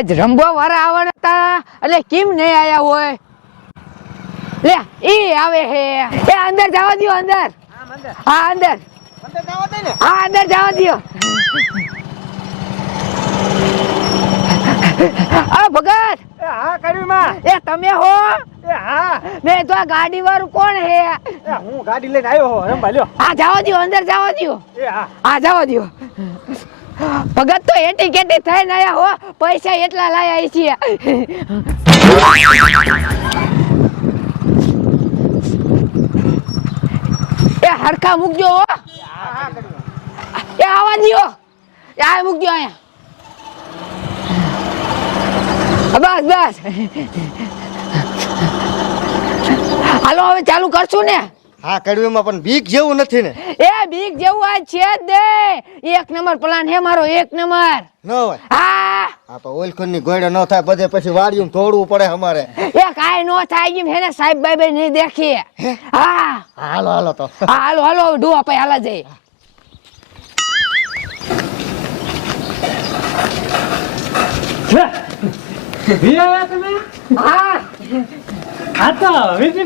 આજ રંબો વાળા આવવાના હતા એટલે કેમ નહીં આયા હોય? લે એ આવે હે. એ અંદર જવા દો અંદર. હા અંદર. હા અંદર જવા દો આ ભગત! હા કર્યું માં. એ તમે હો? એ હા. ને તો આ ગાડી વાળું કોણ હે? હું ગાડી લઈને આવ્યો હો. એમ લ્યો. હા જવા દો અંદર જવા દો એ હા. હા જવા દ્યો. ભગત તો એટી કેટી થઈને આયા હો, પૈસા એટલા લાયા છીએ. એ હરખા મૂકજો હો. એ આવા દિયો આ મૂકજો અહીંયા. બસ બસ. હાલો, હવે ચાલુ કરશું ને. હા કડવીમાં પણ બીક જેવું નથી ને. એ બીક જેવું આ છે જ દે એક નંબર પ્લાન હે મારો એક નંબર. ન હોય. હા. આ તો ઓલખનની ગોળે ન થાય બધે પછી વાડિયું તોડવું પડે અમારે. એ કાઈ નો થાય કેમ હેને સાહેબ બાઈ બાઈ નહીં દેખીએ. હા? હાલો હાલો તો. હા, હાલો હાલો ડુઆ પે હાલા જઈ વિયા તમે હા. હા તો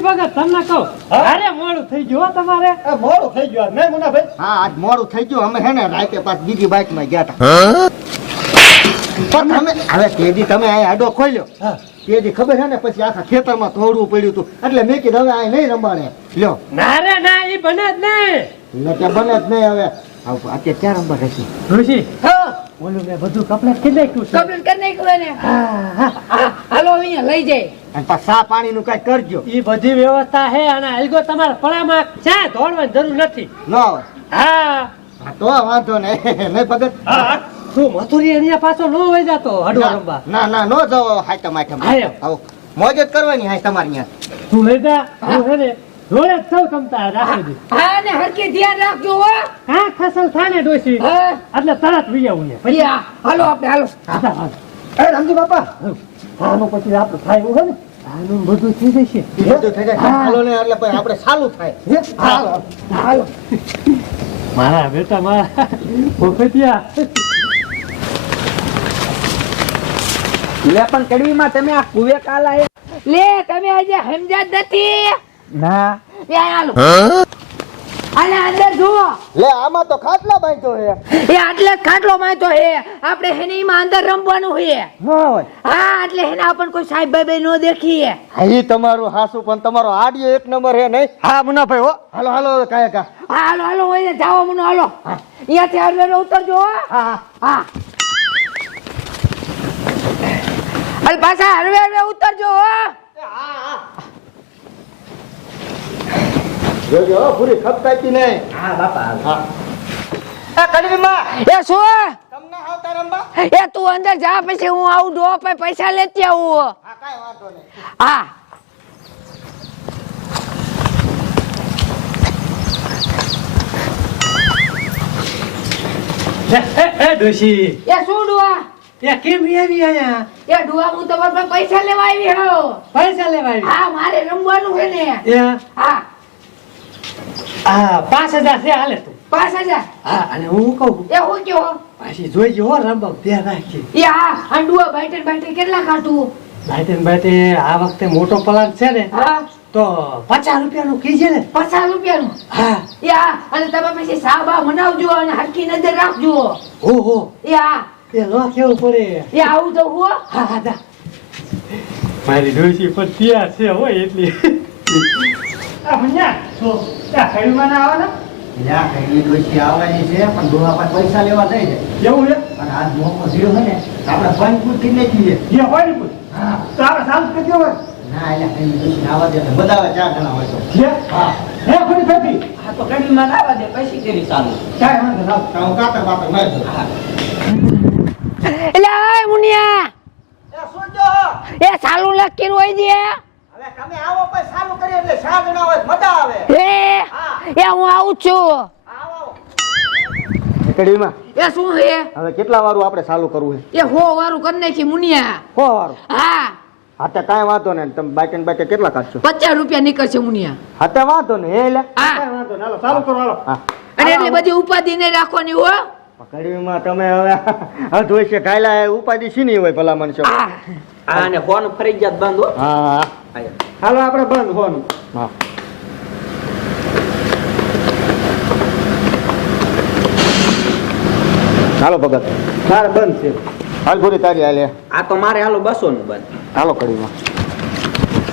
ભગત તમને કહું અરે મોડું થઈ ગયું હો તમારે? મોડું થઈ ગયું મુનાભાઈ હા આજ મોડું થઈ ગયું. અમે હે ને રાતે પાછ બીજી બાઇકમાં ગયા હતા પણ તમે હવે તેદી તમે અહીં આડો ખોલ્યો. હા. તેદી ખબર છે ને પછી આખા ખેતરમાં થોડું પડ્યું હતું એટલે મેં કીધું હવે અહીં નહીં રમાડે. લ્યો. ના રે ના એ બને જ નહીં. એટલે કે બને જ નહીં હવે. અત્યારે ક્યાં રમવા રહેશે ઋષિ. હા. ઓલું મેં બધું કપડા ખી નાખ્યું છે. કમ્પ્લીટ કરી નાખ્યું એને. હા હા, હાલો અહીંયા લઈ જાય. અને પાછા પાણી નું કઈ કરજો. એ બધી વ્યવસ્થા હે અને અલગો તમારા પડામાં ચા ધોડવાની જરૂર નથી. ન હા. તો વાંધો નહીં. નહીં ભગત હા તું મથુરી અહીંયા પાછો ન વહી જાતો હડવા ના ના નો જાવ હાય તમારે હાય. આવો. મોજ કરવાની હાય તમારી ત્યાં તું લઈ જા હું. હે ને જ સૌ તમતા રાખી હા ને હરકી ધ્યાન રાખજો હો. હા ખસલ થાને ડોશી. એટલે તરત વી આવું ને પછી હાલો આપણે હાલો. એ રામજી બાપા. આનું પછી આપણે થાય એવું ને આનું બધું થઈ જશે. બધું થઈ જાય. હાલો ને એટલે પછી આપણે સાલું થાય. હાલો. હાલો. મારા બેટા મારા પોપેટિયા લે પણ કડવીમાં તમે આ કુવે કાલા લે તમે આજે સમજ્યા નથી. ના. અને અંદર જુઓ. લે આમાં તો ખાટલો બાંધ્યો હે એ આટલે ખાટલો માયતો હે આપણે હેને ઈમાં અંદર રમવાનું હે હોય. હા એટલે હેને આપણ કોઈ સાહેબ નો દેખીએ. તમારું હાસુ પણ તમારો આડિયો એક નંબર હે નહીં? હા મુનાભાઈ હો. હાલો હાલો કાંઈ કા. હા હાલો હાલો હોય જાવા મનો હાલો. અહીંયાથી હરવેરો ઉતરજો હો. હા હા. અલ પાછા હરવે હરવે ઉતરજો હો, પૂરી ખપકાતી નહીં. હા બાપા હા. એ શું તમને આવતા રંબા એ તું અંદર જા પછી હું આવું ડો પે પૈસા લેતી આવું હા. કાંઈ વાંધો નહીં. હા. એ એ ડોશી. એ શું ડુઆ? એ કેમ આવી અહીંયા એ ડુઆ હું તમારા પાસે પૈસા લેવા આવી હો. પૈસા લેવા આવી? હા મારે રમવાનું છે ને. એ? હા. આ પાંચ હજાર છે હાલે તું. પાંચ હજાર? હા અને હું કહું. એ હું કયો? પાછી જોઈ હો ધ્યાન રાખી એ હા આ ડુઆ બાઈટર બાઈટર કેટલા કાઢું બાઈટે ને બાઈટે આ વખતે મોટો પ્લાન છે ને હા. તો પચાસ રૂપિયાનું કીજે ને. પચાસ રૂપિયાનું? હા. એ હા અને તમે પછી સાબા મનાવજો અને હરખી નજર રાખજો. હો હો. એ હા એ નો કેવું પડે. એ આવું તો હું. હા હા મારી ડોસી પણ ત્યાં છે હોય એટલી. આ ભણ્યા? તો ત્યાં ખરીમાં ના આવે લ્યા કઈ ડોશી આવવાની છે પણ ડોહા પાસે પૈસા લેવા થઈ જાય. ને છે? અને આજ મોકો થયો છે ને આપણે બંધ કરી નાખીએ જે હોય ને કોઈ? તો આપણે સારું કરી હોય? ના એટલે કઈ ડોશી આવવા દે ને ચાર જણા હોય તો. જે હા. હે ફરી ફરી હા તો કડવીમાં આવવા દે પછી કરી ચાલુ. કાંઈ વાંધો ના કાતર બાતર મારી દઉં. એટલે આ મુનિયા. એ એ લખી હોય છે. તમે આવો પછી ચાલુ કરીએ એટલે શાક ના હોય મજા આવે. એ એ હું આવું છું. આવો. એ શું છે? હવે કેટલા વારું આપણે ચાલુ કરવું છે? એ હો વારું કરી નાખી મુનિયા. હો વારું? હા. કાંઈ વાંધો નહીં. તમે બાઈક ને બાઈક કેટલા કાઢશો? પચાસ રૂપિયા નીકળશે મુનિયા. હાતે વાંધો નહીં. હે કાંઈ વાંધો ના ચાલુ કરો હાલો. અને એટલી બધી ઉપાધિ નહીં રાખવાની હો. કડવીમાં તમે હવે હાથ હોય છે કાયલા એ ઉપાધિ નહીં હોય ભલા મનસો આ. આ અને ફોન ફરજિયાત બંધ હો. હા હા. હાલો આપણે બંધ ફોન હા. હાલો ભગત. મારે બંધ છે. હાલ પૂરી તારી હાલે. આ તો મારે હાલો બસો નું બંધ. હાલો કડીમાં.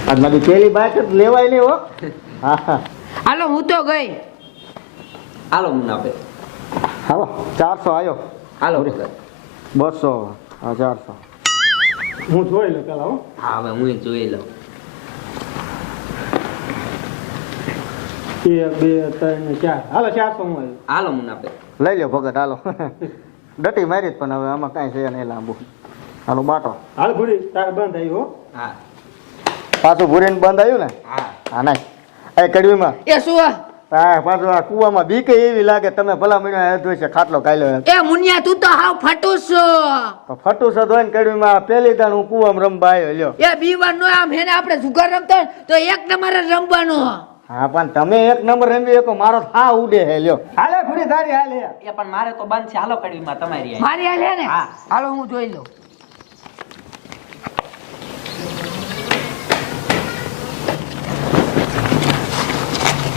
આજ મારી પેલી બાત જ લેવાય નહીં હો. હા હા. હાલો હું તો ગઈ. હાલો મુનાભાઈ. હાલો ચારસો આવ્યો હાલો. બસો હા ચારસો. હું જોઈ લઉં પેલા હો. હા હવે હું જોઈ લઉં. એક બે ત્રણ ચાર. હાલો ચારસો હું આવ્યો હાલો મને આપે લઈ લો ભગત હાલો. ડટી મારી જ પણ હવે આમાં કાંઈ છે નહીં લાંબુ. હાલો બાટો. હાલ ભૂરી તારે બંધ આવ્યું હો. હા. પાછું ભૂરીને બંધ આવ્યું ને? હા. હા નહીં એ કડવીમાં. એ શું હા પાછું આ કુવામાં બીક એવી લાગે તમે ભલા મહિના છે ખાટલો કાયલો એ મુનિયા તું તો હાવ ફટું છો. તો ફટું માં કડવીમાં દાણ હું કુવામાં રમવા આવ્યો લ્યો. એ બીવાર નો આમ હેને આપણે જુગાર રમતા તો એક નંબર રમવાનો હા. પણ તમે એક નંબર રમી શકો મારો થા ઉડે હે લ્યો. હાલે ભૂરી તારી હાલે. એ પણ મારે તો બંધ છે. હાલો કડવીમાં તમારી મારી હાલે ને? હાલો હું જોઈ લઉં.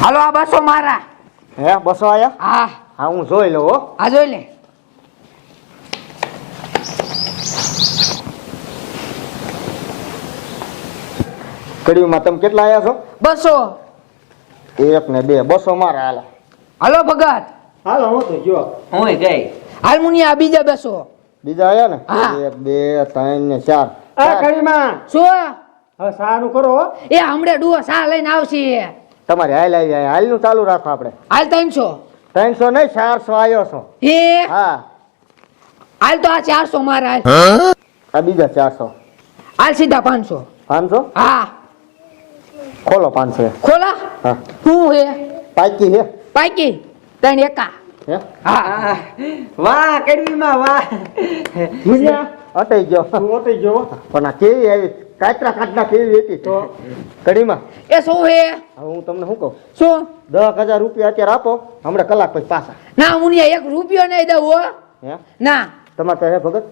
હાલો આ બસો મારા. હે બસો આયા? હા. હા હું જોઈ લઉં હો. આ જોઈ લે. કડીમાં તમે કેટલા આયા છો? બસો. એક ને બે બસો મારા હાલો. હાલો ભગત. હાલો હું તો જો. હું ગઈ. હાલ મુનિયા આ બીજા બસો. બીજા આયા ને? હા. એક બે ત્રણ ને ચાર. આ કડીમાં. શું? હવે સારું કરો એ હમણે ડુઓ સા લઈને આવશે. તમારે હાલ આવી જાય. હાલનું ચાલુ રાખો આપણે. હાલ ત્રણસો ત્રણસો નહીં ચારસો આવ્યો છો. હા? હાલ તો આ ચારસો મારે હાલ. આ બીજા ચારસો. હાલ સીધા પાંચસો. પાંચસો? હા. ખોલો પાંચસો ખોલા? હા. શું હે? પાકી હે? પાકી? ત્રણ એકા. હે? વાહ કડવીમાં વાહ. અટાઈ ગયો. તું ગયો? પણ આ કેવી આવી? કાતરા કાટના કેવી હતી? તો કડીમાં એ શું હે? હવે હું તમને શું કહું? શું? દસ હજાર રૂપિયા અત્યારે આપો હમણાં કલાક પછી પાછા. ના મુનિયા એક રૂપિયો નહીં દઉં હો. ના. તમારે તો હે ભગત?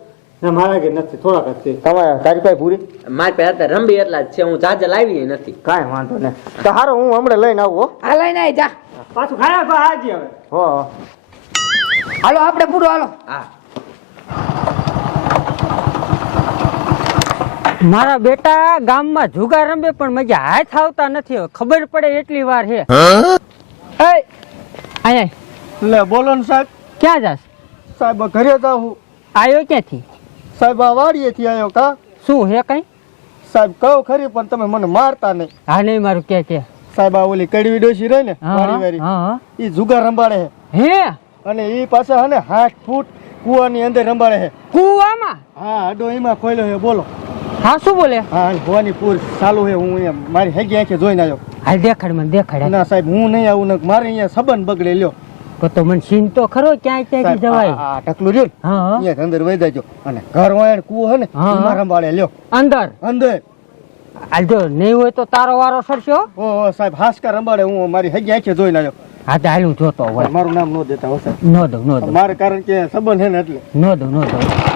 ના મારા કે નથી થોડાક જ છે. તમારે તારી પાસે પૂરી? મારી પાસે અત્યારે રંબી એટલા જ છે હું ચાર્જર લાવી નથી. કાંઈ વાંધો નહીં. તો સારો હું હમણાં લઈને આવું હો. આ લઈને આવી જા. પાછું ખાયા હાજી હવે. હો હો. હાલો આપણે પૂરો હાલો. હા. મારા બેટા ગામમાં જુગાર રમે પણ મજા હાથ આવતા નથી. ખબર પડે એટલી વાર હે. એય, લે બોલો ને સાહેબ. ક્યાં જાસ સાહેબ ઘરે જાઉં આવ્યો ક્યાંથી? સાહેબ આ વાડીએથી આવ્યો કા? શું હે કઈ? સાહેબ કહો ખરી પણ તમે મને મારતા નહીં. હા નહીં મારું કે કે. સાહેબ આ ઓલી કડવી ડોસી રહી ને મારી વારી હા, હા. ઈ જુગાર રંબાડે હે. હે? અને ઈ પાછા હને 8 ફૂટ કુવાની અંદર રંબાડે હે. કુવામાં? હા અડો એમાં ખોલ્યો હે બોલો. હા શું બોલે? હા ભવાની પૂર ચાલુ છે હું અહીંયા મારી હેગી આંખે જોઈને આવ્યો. હાલ દેખાડ મને દેખાડ. ના સાહેબ હું નહીં આવું ને મારે અહીંયા સંબંધ બગડે લ્યો. તો તો મને સીન તો ખરો ક્યાંય ક્યાંય જવાય. આ- ટકલું રહ્યું હા. અહીંયા અંદર વહી જાજો. અને ઘર વાયણ કૂવો હે ને. એમાં રંબાડે લ્યો. અંદર? અંદર. જો નહીં હોય તો તારો વારો સરશો ઓ સાહેબ હાસકા રંબાડે હું મારી હેગી આંખે જોઈને આવ્યો. હા તો હાલ હું જોતો હોય મારું નામ ન દેતા હો સાહેબ. નો દઉં નો દઉં. મારે કારણ કે સંબંધ હે ને એટલે. નો દઉં નો દઉં.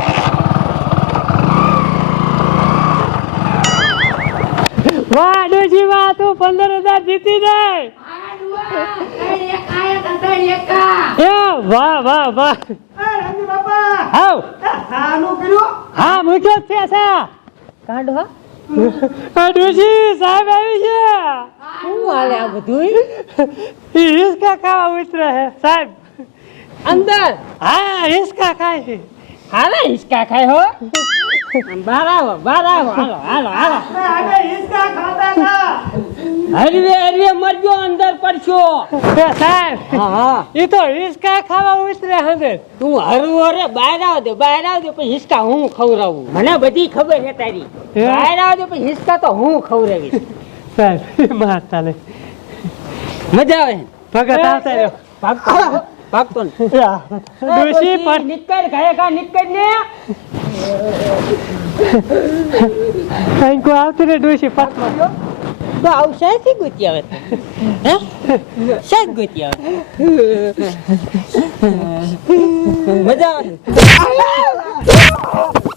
ડોશી વાહ તું પંદર હજાર જીતી જાય. વાહ વાહ વાહ. હાવ હા મૂક્યો જ છે સા હા? ડોશી સાહેબ આવી છે. શું હાલે આ બધું હિસકા ખાવા ઉતરે સાહેબ. અંદર? હા હિસકા ખાય છે. હાલે હિસકા ખાય હો? બાર આવો બાર આવો હાલો હાલો હાલો. હરવે હરવે મરજો અંદર પડશો. સાહેબ હા હા. એ તો હિસકા ખાવા ઉતરે હવે તું હરવો રે બહાર આવ દે બહાર આવ દે પછી હિસકા હું ખવડાવું? મને બધી ખબર છે તારી. બહાર આવ દે પછી હિસકા તો હું ખવડાવીશ. સાહેબ મજા આવે. ભગત આવતા રહ્યો ભાગતો ભાગતો ડોશી પર નીકળ ઘરે કા નીકળ ને. કંઈક આવતો ને ડોશી પાછો. તો આવશે થી ગુતી આવે હે? શાક ગુતી આવે મજા આવે.